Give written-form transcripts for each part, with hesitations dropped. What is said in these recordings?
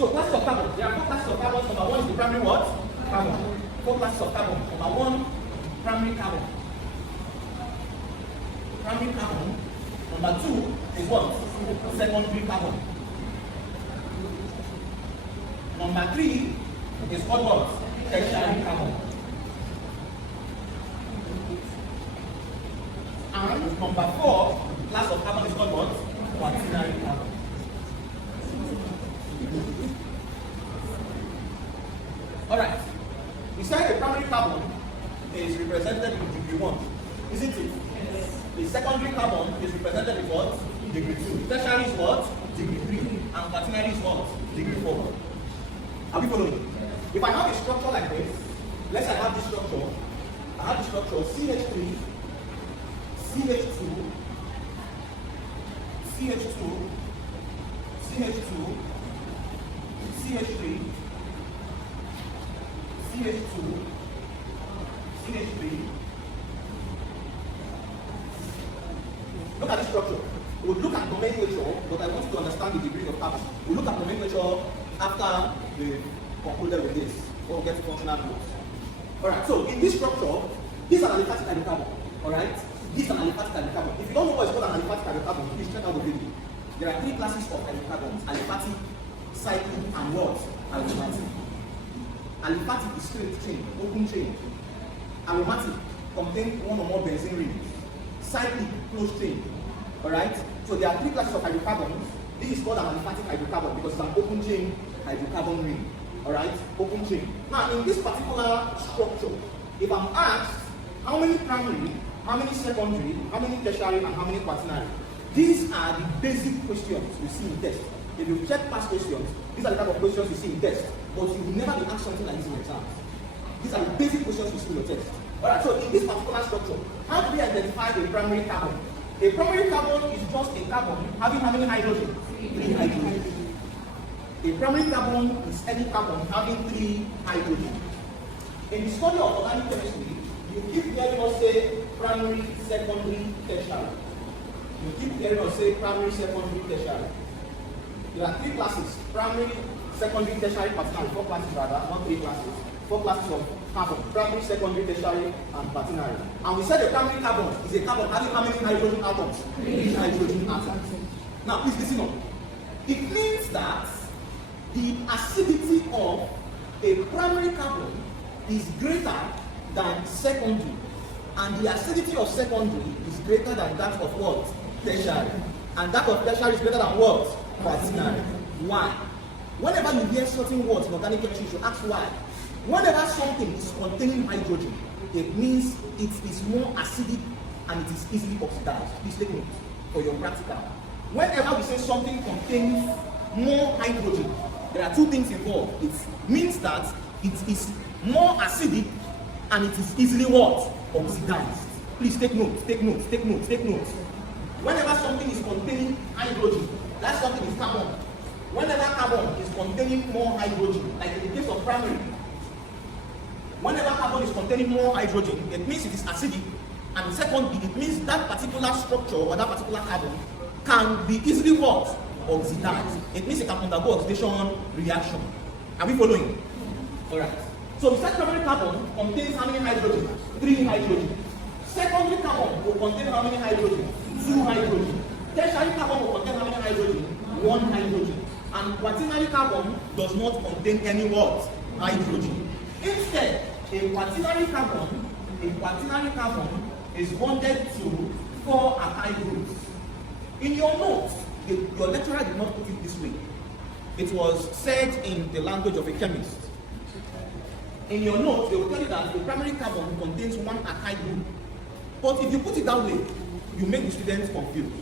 So classes of carbon. There are 4 classes of carbon. Number 1 is the primary what? Carbon. 4 classes of carbon. Number 1, primary carbon. Primary carbon. Number 2 is what? Secondary carbon. Number 3 is called what? Tertiary carbon. And number 4 class of carbon is called what? Quaternary carbon. Alright. We said the primary carbon is represented with degree 1, isn't it? Yes. The secondary carbon is represented with what? Degree 2. Tertiary is what? Degree 3. And quaternary is what? Degree 4. Are we following? If I have a structure like this, let's say I have this structure. I have the structure CH3, CH2, CH2, CH2, CH3, CH2, CH3. Look at this structure. We'll look at nomenclature, but I want you to understand the degree of carbon. We'll look at nomenclature after we concluded with this. We'll get to functional groups. Alright, so in this structure, this is an aliphatic hydrocarbon. Alright? This is an aliphatic hydrocarbon. If you don't know what is called an aliphatic hydrocarbon, please check out the video. There are 3 classes of hydrocarbons: aliphatic, cyclic, and what? Aromatic. Aliphatic is straight chain, open chain. Aromatic contains 1 or more benzene rings. Cyclic, closed chain. Alright? So there are 3 classes of hydrocarbons. This is called an aliphatic hydrocarbon because it's an open chain hydrocarbon ring. Alright? Open chain. Now, in this particular structure, if I'm asked how many primary, how many secondary, how many tertiary, and how many quaternary, these are the basic questions you see in test. If you check past questions, these are the type of questions you see in test, but you will never be asked something like this in exams. These are the basic questions you see in your test. Alright, so in this particular structure, how do we identify a primary carbon? A primary carbon is just a carbon having how many hydrogen? 3 hydrogen. A primary carbon is any carbon having 3 hydrogen. In the study of organic chemistry, you keep hearing us say primary, secondary, tertiary. You keep hearing us say primary, secondary, tertiary. There are 3 classes: primary, secondary, tertiary, quaternary. 4 classes rather, not 3 classes. 4 classes of carbon: primary, secondary, tertiary, and quaternary. And we said the primary carbon is a carbon having how many hydrogen atoms? 3 hydrogen atoms. Now, please listen up. It means that the acidity of a primary carbon is greater than secondary, and the acidity of secondary is greater than that of what? Tertiary. And that of tertiary is greater than what? Quaternary. Why? Whenever you hear certain words in organic chemistry, you should ask why. Whenever something is containing hydrogen, it means it is more acidic and it is easily oxidized. Please take note for your practical. Whenever we say something contains more hydrogen, there are 2 things involved. It means that it is more acidic and it is easily what? Oxidized. Please take note, take note, take note, take note. Whenever something is containing hydrogen, that something is carbon. Whenever carbon is containing more hydrogen, like in the case of primary, whenever carbon is containing more hydrogen, it means it is acidic, and secondly, it means that particular structure or that particular carbon can be easily what? Oxidized. It means it can undergo oxidation reaction. Are we following? Alright. So the primary carbon contains how many hydrogen? 3 hydrogen. Secondary carbon will contain how many hydrogen? 2 hydrogen. Tertiary carbon will contain how many hydrogen? 1 hydrogen. And quaternary carbon does not contain any what? Hydrogen. Instead, a quaternary carbon is bonded to 4 alkyl groups. In your notes, your lecturer did not put it this way. It was said in the language of a chemist. In your notes, they will tell you that the primary carbon contains 1 alkyl group. But if you put it that way, you make the students confused.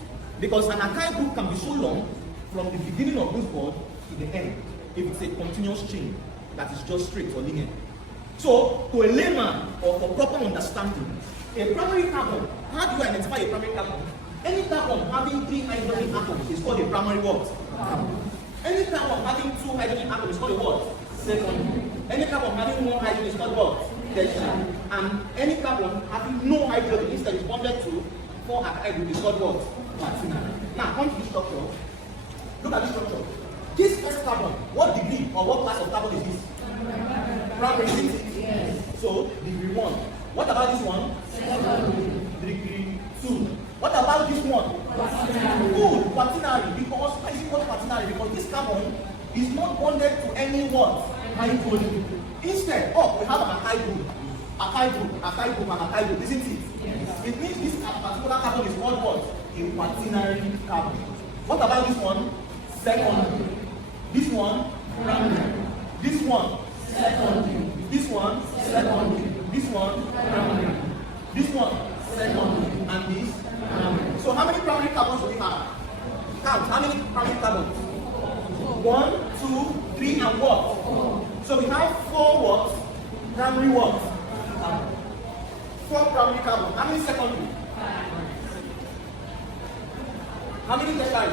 Because an alkyl group can be so long from the beginning of this board to the end if it's a continuous chain that is just straight or linear. So, to a layman or for proper understanding, a primary carbon, how do you identify a primary carbon? Any carbon having 3 hydrogen atoms is called a primary what? Any carbon having 2 hydrogen atoms is called a what? Secondary. Any carbon having 1 hydrogen is called what? Tertiary. And any carbon having no hydrogen instead is bonded to 4 alkyl group is called what? Quaternary. Now, come to the structure. Look at the structure. This first carbon, what degree or what class of carbon is this? Primary, isn't it? Yes. So, degree 1. What about this one? Degree 2. What about this one? Good, quaternary. Because, why is it called quaternary? Because this carbon is not bonded to any what? Hydrogen. Instead, we have an alkyl group. Alkyl group, isn't it? Yes. It means this particular carbon is called what? A quaternary carbon. What about this one? Secondary. This one? Primary. This one? Secondary. This one? Secondary. This one? Primary. This one? Secondary. And this? Primary. So how many primary carbons do we have? Count. How many primary carbons? 1, 2, 3, and what? So we have 4 what? Primary what? 4 primary carbons. How many secondary? How many tertiary?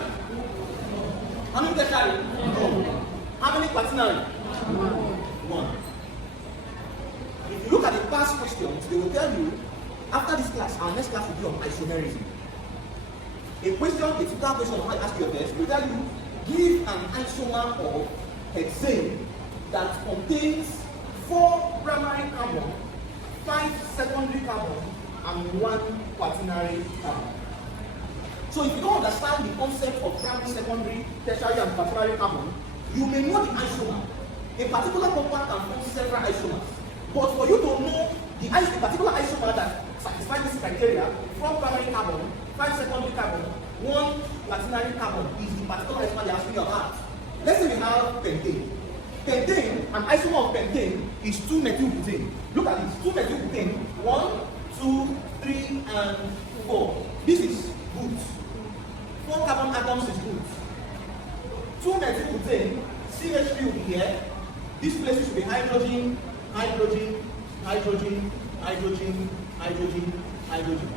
How many tertiary? No. How many quaternary? 1. If you look at the past questions, they will tell you, after this class, our next class will be on isomerism. A typical question I ask you first will tell you, give an isomer of hexane that contains 4 primary carbon, 5 secondary carbon, and 1 quaternary carbon. So if you don't understand the concept of primary, secondary, tertiary, and quaternary carbon, you may know the isomer. A particular compound can form several isomers. But for you to know the particular isomer that satisfies this criteria, 4 primary carbon, 5 secondary carbon, 1 quaternary carbon is the particular isomer you're asking about. Let's say we have pentane. Pentane, an isomer of pentane is 2-methylbutane. Look at this, 2-methylbutane, 1, 2, 3, and 4. This is good. 4 carbon atoms is good. 2-methylbutane, CH3 will be here. These places will be hydrogen, hydrogen, hydrogen, hydrogen, hydrogen, hydrogen.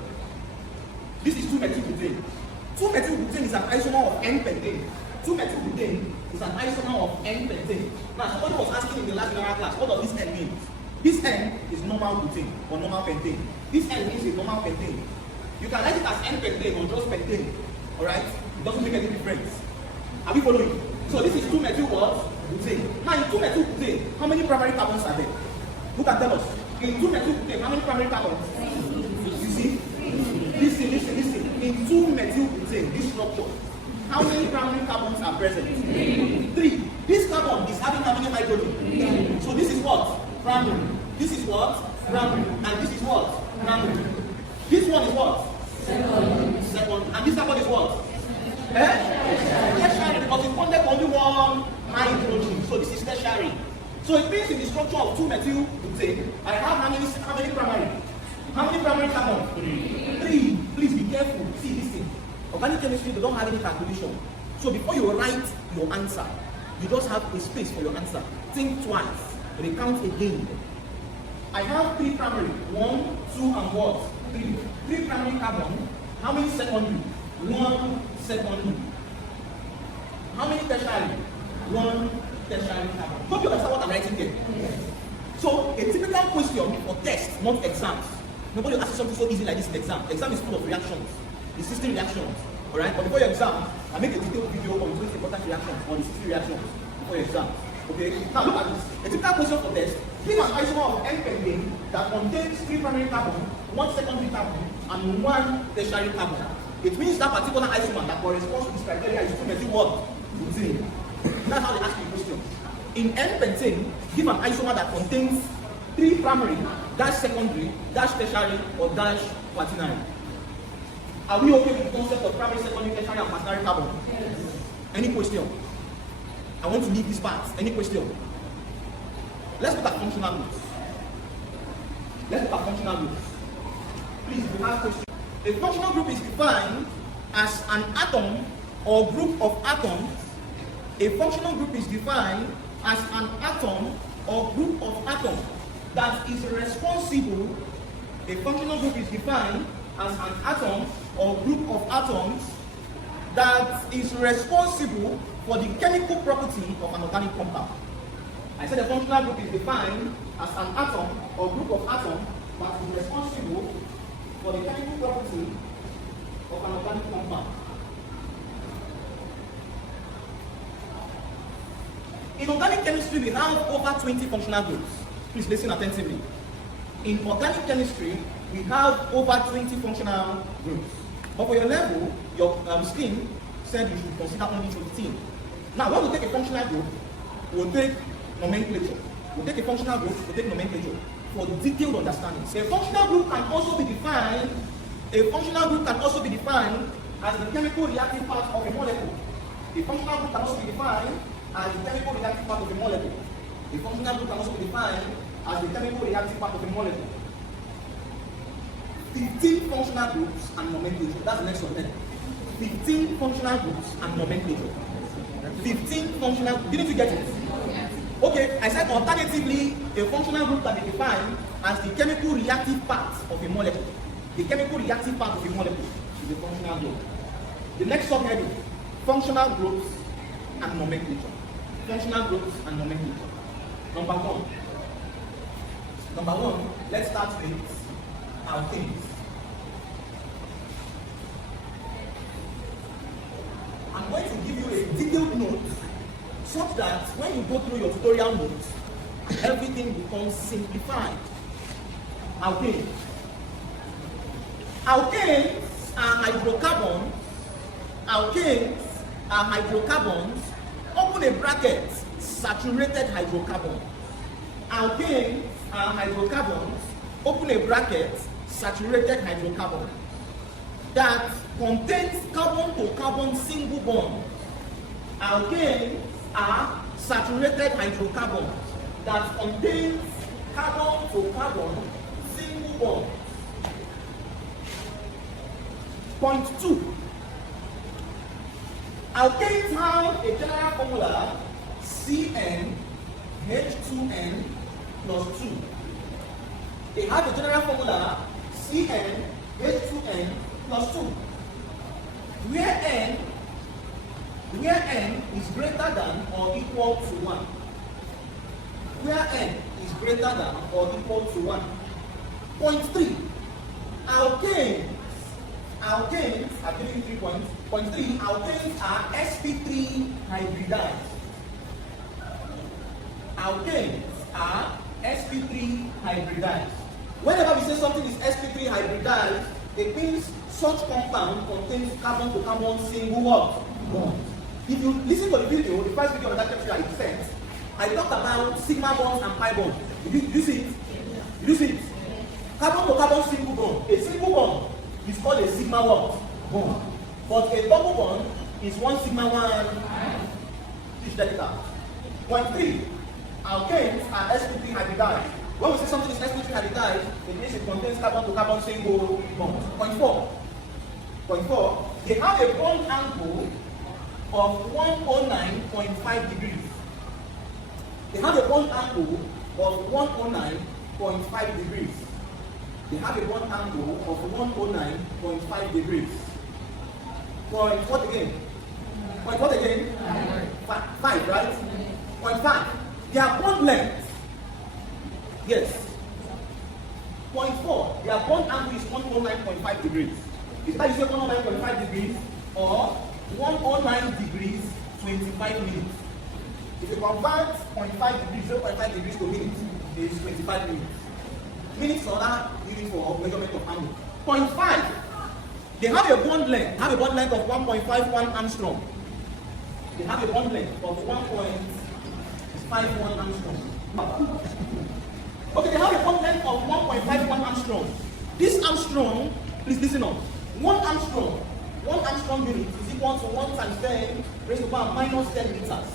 This is 2-methylbutane. 2-methylbutane is an isomer of N-pentane. 2-methylbutane is an isomer of N-pentane. Now, somebody was asking in the last general class, what does this N mean? This N is normal butane or normal pentane. This N means a normal pentane. You can write it as N-pentane or just pentane. Alright? It doesn't make any difference. Are we following? So this is 2-methyl what? Butane. Now in 2-methylbutane, how many primary carbons are there? Who can tell us? In 2-methylbutane, how many primary carbons? You see? Listen. In 2-methylbutane, this structure, how many primary carbons are present? 3. This carbon is having how many hydrogen? So this is what? Primary. This is what? Primary. And this is what? Primary. This one is what? Second. And this carbon is what? Tertiary, because it's bonded to only 1 hydrogen. So this is tertiary. So it means in the structure of 2-methylbutane, I have how many primary? How many primary carbon? 3. Please be careful. See this thing. Organic chemistry, they don't have any calculation. So before you write your answer, you just have a space for your answer. Think twice. Recount again. I have 3 primary. 1, 2, and what? 3. 3 primary carbon. How many secondary? 1 secondary. How many tertiary? 1 tertiary carbon. Don't you understand what I'm writing here? Yes. So a typical question for tests, not exams. Nobody will ask you something so easy like this in exam. Exam is full of reactions. It's 60 reactions. Alright? But before your exam, I make a detailed video on 20 important reactions or the 60 reactions before your exam. Okay? Now look at this. A typical question for test. Give an isomer of N-pentane that contains 3 primary carbon, 1 secondary carbon, and 1 tertiary carbon. It means that particular isomer that corresponds to this criteria is 2-methyl what? Butane. That's how they ask you the question. In N-pentane, give an isomer that contains 3 primary, dash secondary, dash tertiary, or dash quaternary. Are we okay with the concept of primary, secondary, tertiary, and quaternary carbon? Yes. Any question? I want to leave this part. Any question? Let's look at functional groups. Please, if you have questions. A functional group is defined as an atom or group of atoms. A functional group is defined as an atom or group of atoms that is responsible. A functional group is defined as an atom or group of atoms that is responsible for the chemical property of an organic compound. I said a functional group is defined as an atom or group of atoms that is responsible for the chemical property of an organic compound. In organic chemistry, we have over 20 functional groups. Please listen attentively. In organic chemistry, we have over 20 functional groups. But for your level, your scheme said you should consider only 15. Now, when we take a functional group, we'll take nomenclature. We'll take a functional group, we'll take nomenclature for detailed understanding. A functional group can also be defined. A functional group can also be defined as the chemical reactive part of a molecule. A functional group can also be defined as the chemical reactive part of a molecule. A functional group can also be defined as the chemical reactive part of a molecule. 15 functional groups and nomenclature. That's the next one then. 15 functional groups and nomenclature. 15 functional. Didn't you get it? Okay, I said alternatively, a functional group can be defined as the chemical reactive part of a molecule. The chemical reactive part of a molecule is a functional group. The next subheading, functional groups and nomenclature. Functional groups and nomenclature. Number one, let's start with alkanes. I'm going to give you a detailed note such that when you go through your tutorial notes, everything becomes simplified. Alkanes. Alkanes are hydrocarbons. Alkanes are hydrocarbons. Open a bracket, saturated hydrocarbon. Alkanes are hydrocarbons. Open a bracket, saturated hydrocarbon that contains carbon to carbon single bond. Alkanes are saturated hydrocarbons that contains carbon to carbon single bond. Point 2. Alkanes have a general formula CnH2n plus 2. They have a general formula CnH2n plus 2. Where n is greater than or equal to 1. Where n is greater than or equal to 1. Point 3. Alkanes, I've given you 3 points. Point 3, alkanes are sp3 hybridized. Alkanes are sp3 hybridized. Whenever we say something is sp3 hybridized, it means such compound contains carbon to carbon single bond. If you listen to the video, the first video on that chapter I sent, I talked about sigma bonds and pi bonds. Did you see it? Did you see it? Carbon to carbon single bond. A single bond is called a sigma bond. But a double bond is one sigma 1 each delta. Point 3. Alkanes are sp3 hybridized. When we say something is sp3 hybridized, it means it contains carbon to carbon single bond. Point 4. They have a bond angle of 109.5 degrees. They have a bond angle of 109.5 degrees. They have a bond angle of 109.5 degrees. Point what again? Point what again? 5, right? Point 5. Their bond length. Yes. Point 4. Their bond angle is 109.5 degrees. Is that you say 109.5 degrees or 109 degrees 25 minutes? If you convert 0.5 degrees, 0.5 degrees to minutes, it is 25 minutes. Minutes is another unit for measurement of angle. Point 5. They have a bond length. Of 1.51 angstrom. They have a bond length of 1.51 angstrom. Okay, they have a bond length of 1.51 angstrom. This angstrom, please listen up. 1 angstrom unit is equal to 1 times 10 raised to the power minus 10 meters.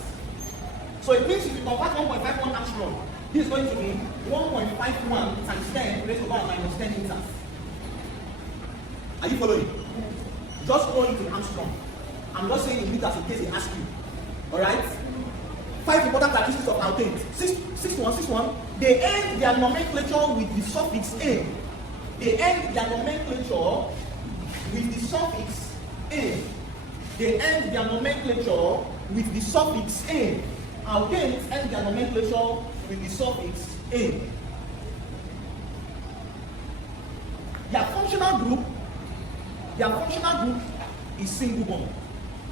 So it means if you convert 1.51 angstrom, this is going to be 1.51 times 10 raised to the power minus 10 meters. Are you following? Just go into angstrom. I'm just saying in meters in case they ask you. Alright? 5 important characteristics of alkanes. 6.1. They end their nomenclature with the suffix A. They end their nomenclature with the suffix A. They end their nomenclature with the suffix A. Alkanes end their nomenclature with the suffix A. Their functional group is single bond.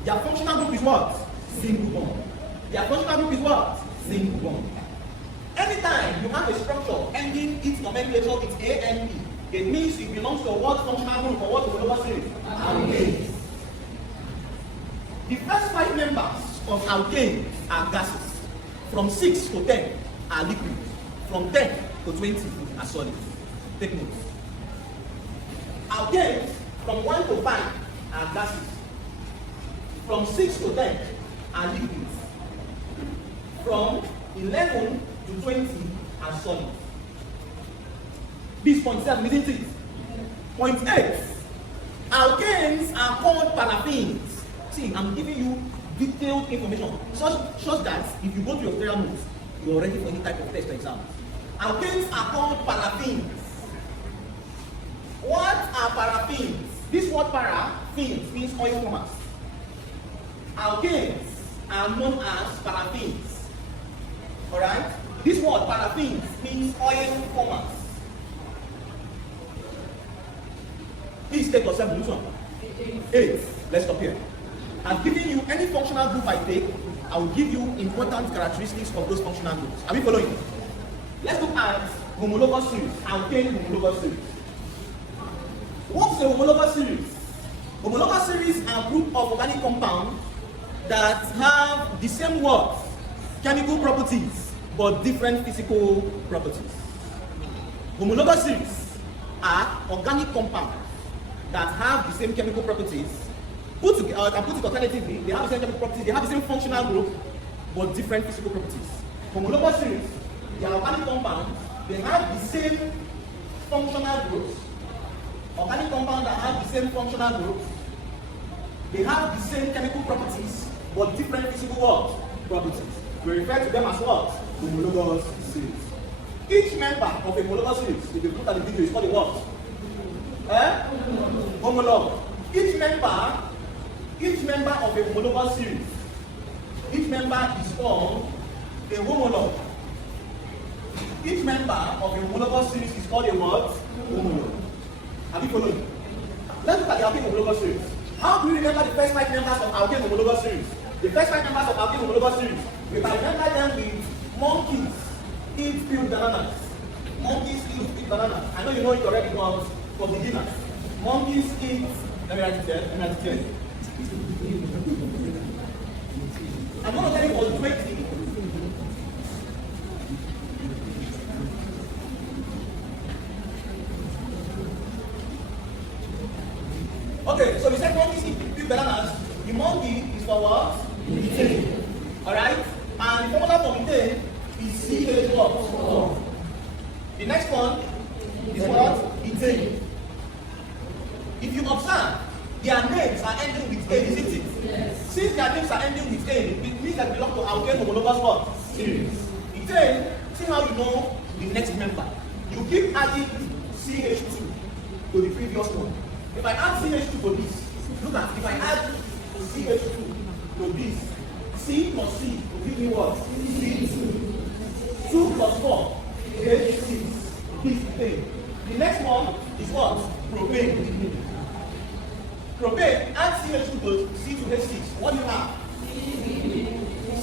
Their functional group is what? Single bond. Their functional group is what? zinc bond. Anytime you have a structure ending its nomenclature with A and E, it means it belongs to what functional group or what homologous series? Alkanes. The first 5 members of alkanes are gases. From 6 to 10 are liquid. From 10 to 20 are solids. Take notes. Alkanes from 1 to 5 are gases. From 6 to 10 are liquids. From 11 to 20 are solids. This point 7, isn't it? Point 8. Alkanes are called paraffins. See, I'm giving you detailed information such that if you go to your prayer notes, you're ready for any type of test or exam. Alkanes are called paraffins. What are paraffins? This word paraffins means oil formers. Alkanes are known as paraffins. Alright? This word paraffins means oil formers. Please take yourself to this one. 8. Let's stop here. I've given you any functional group I take, I will give you important characteristics of those functional groups. Are we following? Let's look at homologous series, alkane homologous series. What's a homologous series? Homologous series are a group of organic compounds that have the same words, chemical properties, but different physical properties. Homologous series are organic compounds that have the same chemical properties. Put it alternatively, they have the same chemical properties, they have the same functional group, but different physical properties. Homologous series, they are organic compounds, they have the same functional groups. Organic compounds that have the same functional groups, they have the same chemical properties, but different physical properties. We refer to them as what? Homologous series. Each member of a homologous series, if you look at the video, is called a what? Homolog. Each member of a homologous series, each member is called a homolog. Each member of a homologous series is called a what? Homolog. Are you following? Let's look at the alkane homologous series. How do you remember the first 5 members of alkane homologous series? The first 5 members of alkane homologous series, we can remember them with monkeys eat peeled bananas. Monkeys eat peeled bananas. I know you know it already, but for beginners. Monkeys eat, let me write it there, I'm going to tell you for 20. Okay, so we said monkeys eat bananas. The monkey is for what? Methane. Alright? And the formula for methane is CH what? The next one is what? Ethane. If you observe, their names are ending with A, isn't it? Yes. Since their names are ending with A, it means that they belong to alkane homologous what? Series. Ethane, see how you know the next member. You keep adding CH2 to the previous one. If I add CH2 to this, look at, if I add CH2 to this, C plus C will give me what? C2. 2 plus 4, H6. This thing. The next one is what? Propane. Propane, add CH2 to C2H6. What do you have?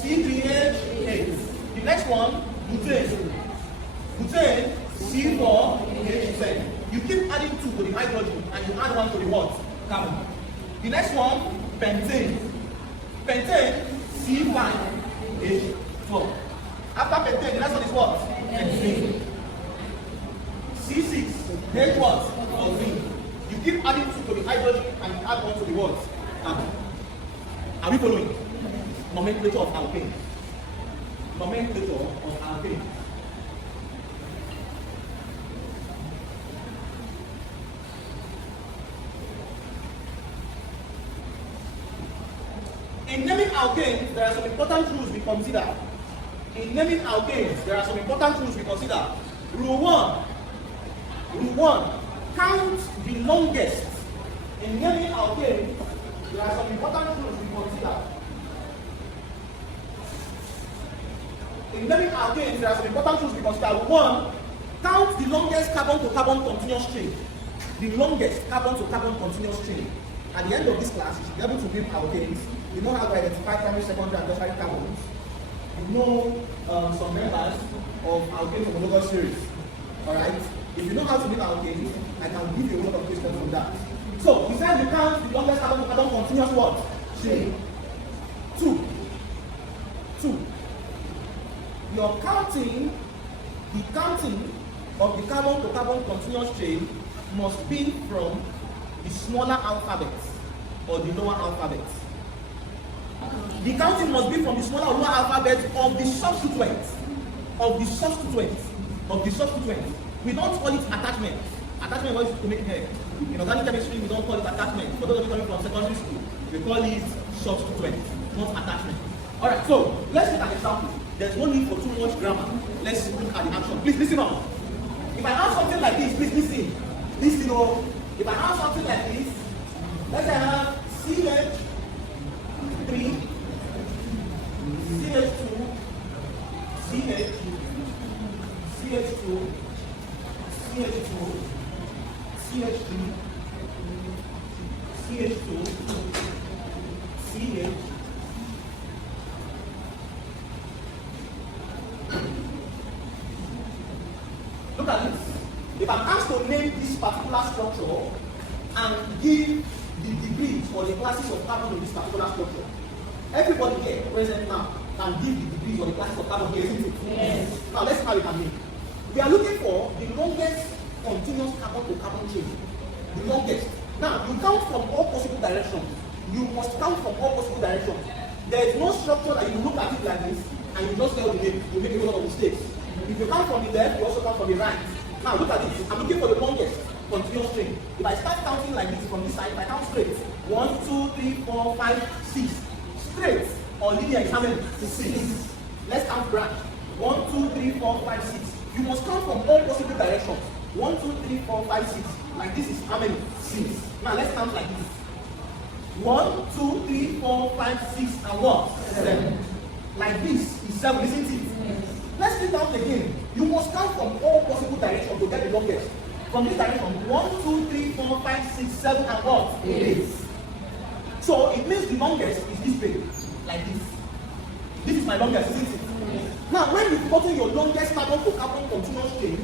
C3H8. The next one, butane. Butane, C4H10. You keep adding 2 to the hydrogen and you add 1 to the what? Carbon. The next one, pentane. Pentane, C5H12. After pentane, the next one is what? Pentane. C6, H what? Chlorine. You keep adding 2 to the hydrogen and you add 1 to the what? Carbon. Are we following? Nomenclature of alkane. Nomenclature of alkane. In naming alkanes, there are some important rules we consider. In naming alkanes, there are some important rules we consider. Rule 1. Rule 1. Count the longest. In naming alkanes, there are some important rules we consider. In naming alkanes, there are some important rules we consider. Rule 1. Count the longest carbon-to-carbon continuous chain. The longest carbon-to-carbon continuous chain. At the end of this class, you should be able to name alkanes. You know how to identify primary, secondary, and tertiary carbons. you know some members of alkane homologous series. Alright? If you know how to make alkanes, I can give you a lot of questions from that. So, we said you count the longest carbon-to-carbon continuous what? Chain. 2. You're counting, the counting of the carbon-to-carbon continuous chain must be from the smaller alphabet or the lower alphabet. The counting must be from the smaller or lower alphabet of the substituent. We don't call it attachment. Attachment was to make hair. In organic chemistry, we don't call it attachment. For those of you coming from secondary school, we call it substituent, not attachment. Alright, so let's take an example. There's no need for too much grammar. Let's look at the action. Please listen up. If I have something like this, please listen. Listen up. If I have something like this, let's say I have CH3, CH2, CH, CH2, CH2, CH3, CH2, CH. Look at this. If I'm asked to name this particular structure and give the degrees or the classes of carbon in this particular structure, everybody here present now can give the degrees or the classes of carbon here, isn't it? Yes. Now let's see how we can make. We are looking for the longest continuous carbon-to-carbon chain. The longest. Now, you count from all possible directions. You must count from all possible directions. There is no structure that you look at it like this and you just tell the name. You make a lot of mistakes. If you count from the left, you also count from the right. Now, look at this. I'm looking for the longest continuous chain. If I start counting like this from this side, if I count straight, 1, 2, 3, 4, 5, 6. Straight or linear is how many? 6. Let's count branch. 1, 2, 3, 4, 5, 6. You must count from all possible directions. 1, 2, 3, 4, 5, 6. Like this is how many? 6. Now let's count like this. 1, 2, 3, 4, 5, 6, and what? 7. Like this is 7, isn't it? Yes. Let's split out again. You must count from all possible directions to get the longest. From this direction, 1, 2, 3, 4, 5, 6, 7, and what? 8. So it means the longest is this way, like this. This is my longest, isn't it? Yes. Now, when you put in your longest carbon-to-carbon continuous chain,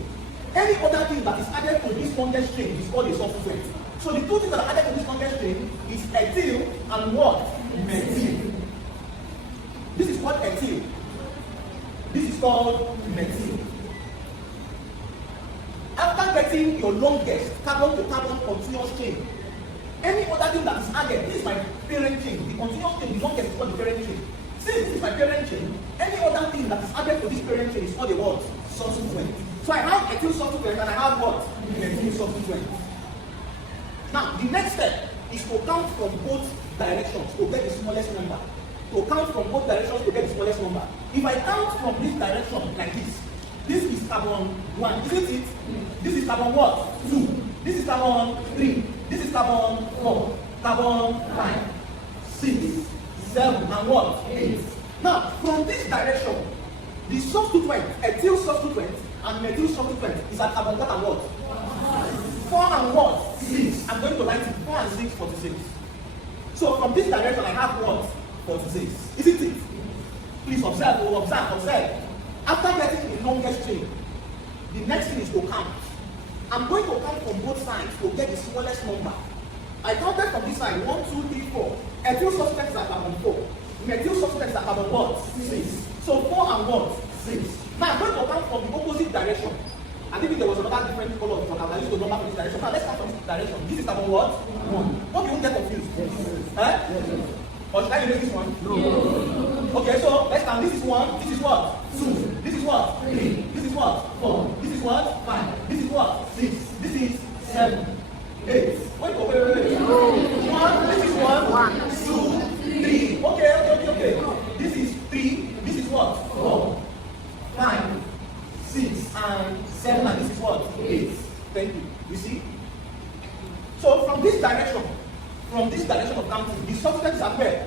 any other thing that is added to this longest chain is called a substituent. So the two things that are added to this longest chain is ethyl and what? Methyl. This is called ethyl. This is called methyl. After getting your longest carbon-to-carbon continuous chain, any other thing that is added, this is my parent chain. The continuous chain, the longest is called the parent chain. Since this is my parent chain, any other thing that is added to this parent chain is called a what? Substituent. So I have ethyl substituent and I have what? Methyl substituent. Now, the next step is to count from both directions to get the smallest number. To count from both directions to get the smallest number. If I count from this direction like this is carbon 1, isn't it? This is carbon what? 2. This is carbon 3. This is carbon 4. Carbon 5. 6. 7. And what? 8. Now, from this direction, the substituent, ethyl substituent, and methyl substituent is at carbon what and what? 4 and what? 6. I'm going to write it 4 and 6, 46. So from this direction I have what? 46. Isn't it? Please observe. After getting the longest chain, the next thing is to count. I'm going to count from both sides to get the smallest number. I counted from this side 1, 2, 3, 4. Ethyl substituent is at carbon 4. Methyl substituent is at carbon what? 6. So 4 and what? 6. Now I'm going to count from the opposite direction. I think if there was another different color of I used to number from this direction. Now let's count from this direction. This is carbon what? 1. Hope you won't get confused. Yes. Or should I make this one? No. Okay, so let's count. This is 1. This is what? 2. This is what? 3. This is what? 4. This is what? 5. This is what? 6. This is 7. 8. Wait. 1. This is 1. 2. 3. Okay. This is 3. This is what? 4. 5. 6 and 7, and this is what? 8. Thank you. You see? So from this direction of counting, the substance is at where?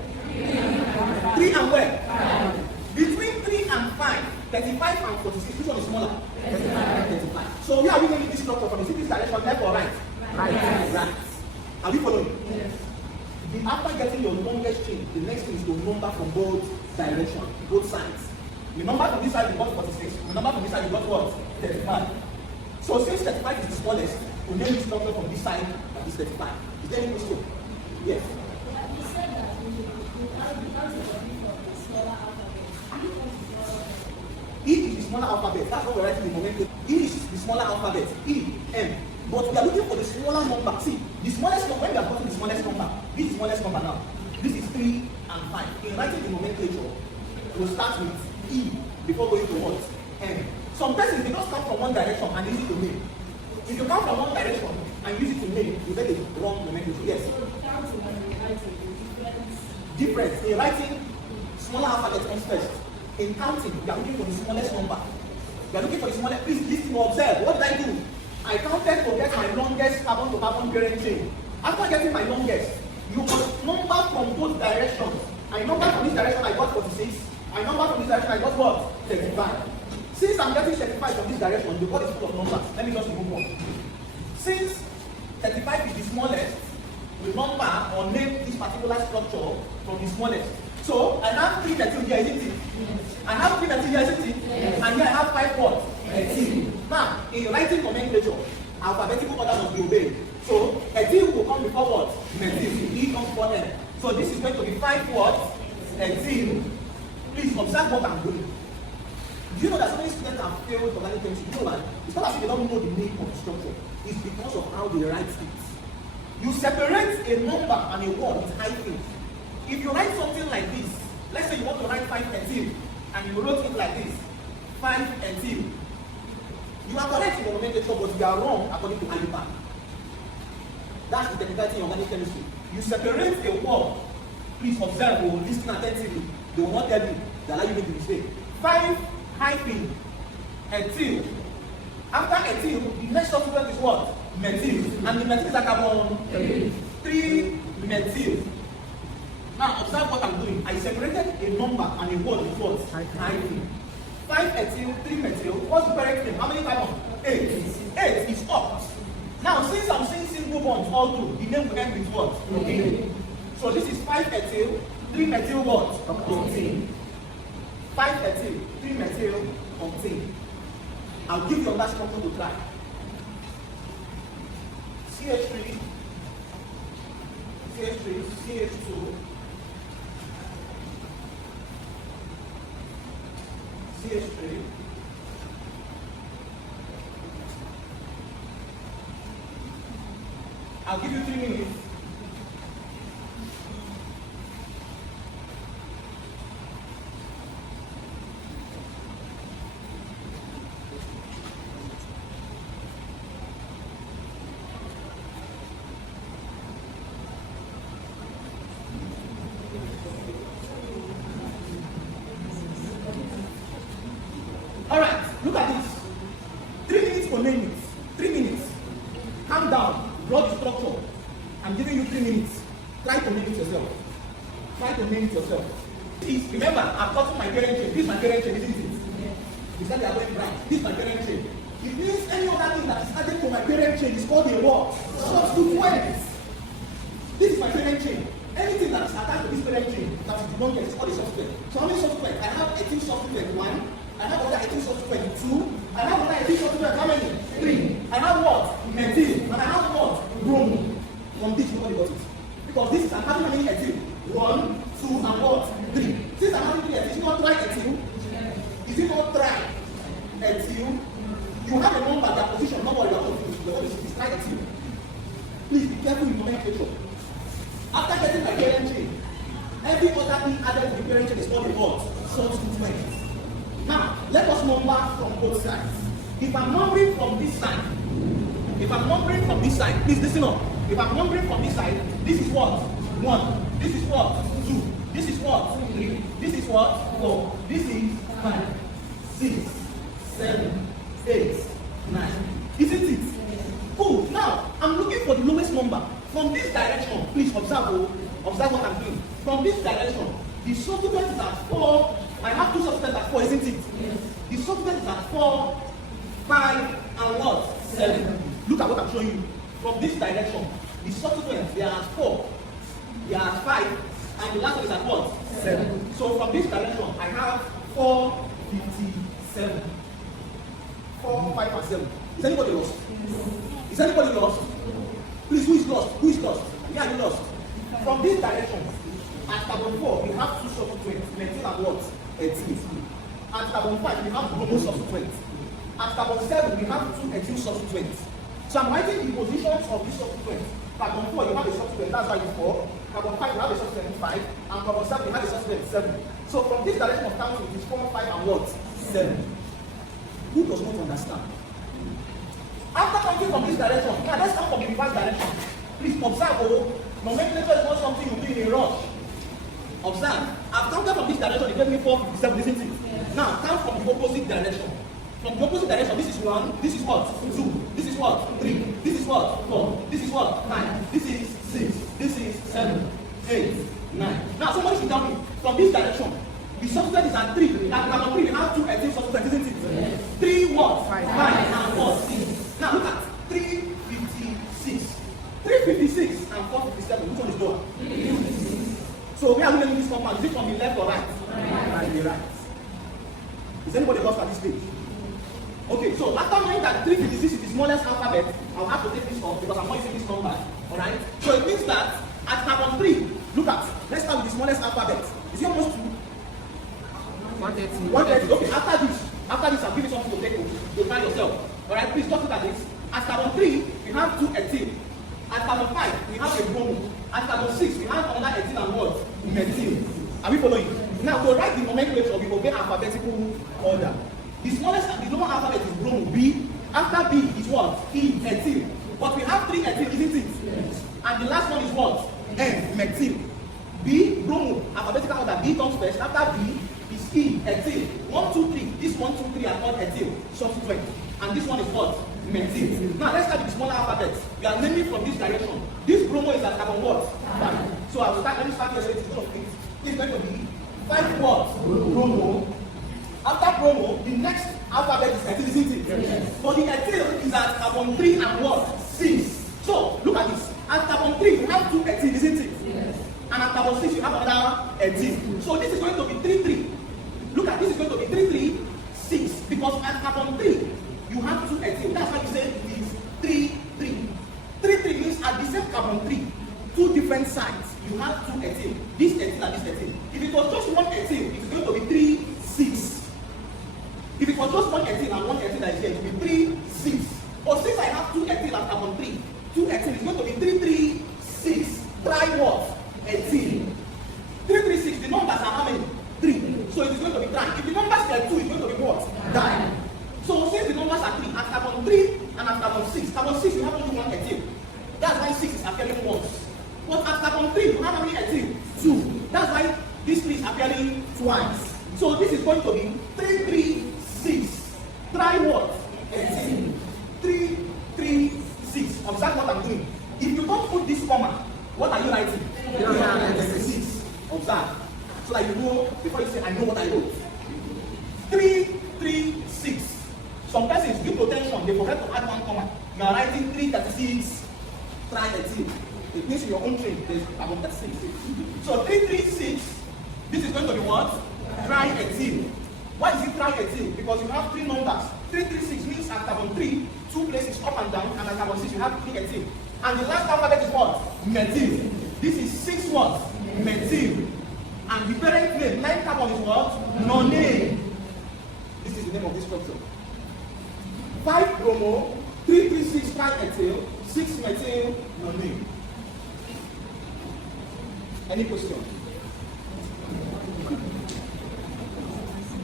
3 and where? 5. Between 3 and 5, 35 and 46, which one is smaller? 35. So where are we getting this structure from? Is it this direction, left or right? Right. Are we following? Yes. After getting your longest chain, the next thing is to number from both directions, both sides. The number from this side you got 46. The number from this side you got what? 35. So since 35 is the smallest, we name this structure from this side and this 35. Is there any question? Yes. You said that E is the smaller alphabet. That's what we're writing in the nomenclature. E is the smaller alphabet. E, M. But we are looking for the smaller number. See, the smallest number, when we are gotten the smallest number, this is the smallest number now. This is 3 and 5. In writing the nomenclature, we'll start with E before going to what? M. Some persons, they just come from one direction and use it to name. If you come from one direction and use it to name, you get the wrong nomenclature. Yes? Difference. In writing, smaller alphabet comes first. In counting, we are looking for the smallest number. We are looking for the smallest. Please listen or observe. What did I do? I counted to get my longest carbon to carbon parent chain. After getting my longest, you must number from both directions. I number from this direction, I got 46. I number from this direction, I got what? 35. Since I'm getting 35 from this direction, the word is full of numbers. Let me just remove one. Since 35 is the smallest, we number or name this particular structure from the smallest. So I have 3 methyl here, isn't it? Yes. I have 3 methyl here, isn't it? Yes. And here I have 5 what? Methyl. Now, in writing nomenclature, alphabetical order must be obeyed. So ethyl will come before what? Methyl. E comes before M. So this is going to be 5 what? Ethyl. Please observe what I'm doing. Do you know that so many students have failed organic chemistry? You know why? It's not as if they don't know the name of the structure. It's because of how they write it. You separate a number and a word with hyphens. If you write something like this, let's say you want to write 5 ethyl, and you wrote it like this, 5 ethyl. You are correct in the nomenclature, but you are wrong according to Alipa. That's the technicality in organic chemistry. You separate a word. Please observe or listen attentively. They will not tell you. They allow you to make the mistake. 5 hyphen ethyl. After ethyl, the next substituent is what? Methyl. And the methyl is a carbon 3 methyl. Now observe what I'm doing. I separated a number and a word with what? Hyphen. 5 ethyl, 3 methyl. What's the correct name? How many carbons? 8. 8 is up. Now since I'm seeing single bonds all through, the name will end with what? Okay. So this is 5 ethyl, 3 methyl what? Octane. 5 ethyl, 3 methyl octane. I'll give you another structure to try. CH3, CH3, CH2, CH3, I'll give you 3 minutes. Alright, look at this. 3 minutes for name it. 3 minutes. Calm down. Draw the structure. I'm giving you 3 minutes. Try to name it yourself. Try to name it yourself. Please remember, I've gotten my parent chain. This is my parent chain, isn't it? You said they are going right. This is my parent chain. It means any other thing that is added to my parent chain is called a what? Substituent. This is my parent chain. Anything that is attached to this parent chain that is belonging is called a substituent. So how many substituents? I have 18 substituent 1. I have other 18 substituent 2. I have other 18 substituent how many? 3. I have what? Methyl. And I have what? Bromine. From this, nobody got it. Because this is I'm having how many ethyl? 1, 2, and what? 3. Since I'm having 3 ethyl, is it not try ethyl? Is it not try ethyl? You have a number, their position, not what you are confused. The word is try ethyl. Please be careful with nomenclature. After getting my parent chain, every other thing added to the parent chain is called a what? Substituent. Now, let us number from both sides. If I'm numbering from this side, please listen up. If I'm numbering from this side, this is what? 1. This is what? 2. This is what? 3. This is what? 4. This is 5, 6, 7, 8, 9. Isn't it? Cool. Now, I'm looking for the lowest number. From this direction, please observe what I'm doing. From this direction, the substituent is at 4. I have 2 substituents at 4, isn't it? Yes. The substituent is at 4, 5, and what? 7. Look at what I'm showing you. From this direction, the substituents, they are at 4, they are at 5, and the last one is at what? 7. So from this direction, I have 4, 57. 4, 5, and 7. Is anybody lost? Is anybody lost? Please, who is lost? Who is lost? Yeah, you lost. From this direction, at carbon 4, we have two substituents, methyl and what? Ethyl. At carbon 5, we have bromo substituents. At carbon 7, we have two ethyl substituents. So I'm writing the positions of these substituents. Carbon 4, you have a substituent, that's why it's 4. Carbon 5, you have a substituent 5. And carbon 7, you have a substituent 7. So from this direction of counting, it is 4, 5, and what? 7. Who does not understand? After counting from this direction, now let's count from the reverse direction. Please observe, nomenclature is not something you do in a rush. Observe. I've counted from this direction, it gave me 4, 57, isn't it? Now count from the opposite direction. From the opposite direction, this is 1, this is what? 2, this is what? 3, this is what? 4, this is what? 9, this is 6, this is 7, 8, 9. Now somebody should tell me, from this direction, the substituent is at 3. At number 3, we have 2 ethyl substituents, isn't it? Yes. 3 what? 5 and what? 6. Now look at 356. 356 and 457. Which one is lower? 356. So where are we making this compound? Is it from the left or right? Right. The right. Is anybody lost at this stage? Okay, so after knowing that 356 is the smallest alphabet, I'll have to take this off because I'm not using this number. Alright? So it means that at carbon 3, look at, let's start with the smallest alphabet. Is it almost 2? 130. 130. Okay, after this, I'll give you something to take to find yourself. Alright, please just look at this. At carbon 3, we have 2 ethyl. At carbon 5, we have a bromo. At carbon 6, we have another ethyl and what? Methyl. Are we following? Now, to write the nomenclature, we obey alphabetical order. The smallest, the lower alphabet is bromo, B. After B is what? E, ethyl. But we have 3 ethyl, isn't it? Yes. And the last one is what? N, methyl. B, bromo, alphabetical order. B comes first. After B is E, ethyl. 1, 2, 3. This 1, 2, 3 are called ethyl, subsequent. And this one is what? Methyl. Now let's start with the smaller alphabet. We are naming from this direction. This bromo is at carbon what? 5. So I will start, let me start here. So it's going to be, it's going to be 5 what? Bromo. After bromo, the next alphabet is ethyl, isn't it? Yes. But the ethyl is at carbon 3 and what? 6. So look at this. At carbon 3, you have 2 ethyl, isn't it? Yes. And at carbon 6, you have another ethyl. So this is going to be 3, 3. Look at this, is going to be 3, 3, 6. Because at carbon 3, you have 2 ethyl. That's why you say it is 3, 3. 3, 3 means at the same carbon 3, 2 different sides, you have 2 ethyl. This ethyl and this ethyl. If it was just 1 ethyl, it is going to be 3, 6. If it was just 1 ethyl and 1 ethyl that is here, it will be 3, 6. But since I have 2 ethyl and carbon 3, 2 ethyl is going to be 3, 3, 6. Try what? Ethyl. 3, 3, 6. The numbers are how many? 3. So it is going to be tri. If the numbers are 2, it's going to be what? Di. So since the numbers are 3, at carbon 3 and at carbon 6 you have only 1 ethyl. That's why 6 is appearing once. But at carbon 3 you have how many ethyl? 2. That's why this 3 is appearing twice. So this is going to be 3, 3, 6. Try what? Ethyl. 3, 3, 6. Observe what I'm doing. If you don't put this comma, what are you writing? 6. Observe. So that you know, before you say, I know what I wrote. 3, 3, 6. Some persons, due to tension, they forget to add 1 comma. You are writing 336 tri-ethyl. It means in your own train, there's about 36. So 336, this is going to be what? Tri-ethyl. Why is it tri-ethyl? Because you have 3 numbers. 336 means at carbon 3, 2 places up and down, and at carbon 6 you have 3 ethyl. And the last alphabet is what? Methyl. This is 6 what? Methyl. And the parent name, 9 carbon is what? Nonane. This is the name of this structure. 5 bromo, 336 tri-ethyl, 6 methyl, nonane. Any question?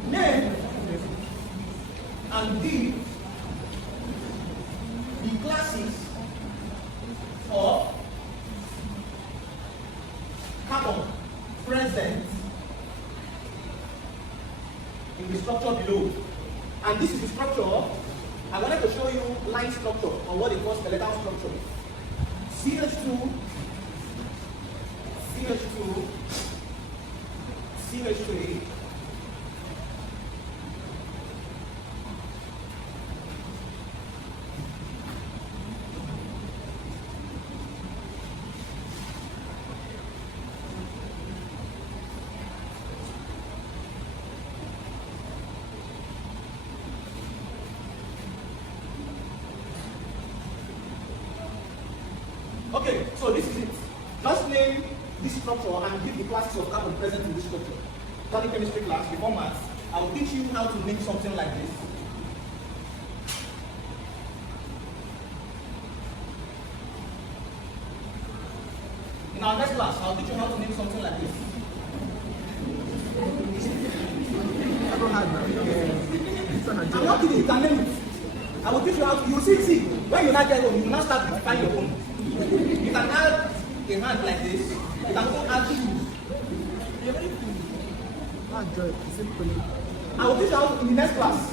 Name and give the classes of carbon present in the structure below. And this is the structure. I wanted to show you line structure or what it calls skeletal structure. CH2, CH2, CH3, So this is it. Just name this structure and give the classes of carbon present in this structure. Organic chemistry class, before maths, I will teach you how to make something like this. In our next class, I'll teach you how to make something like this. I'm not kidding, you can name it. I will teach you how to, you see, when you not get home, you will not start to find your own. You can add a hand like this, you can also add shoes. I will teach you how to, in the next class.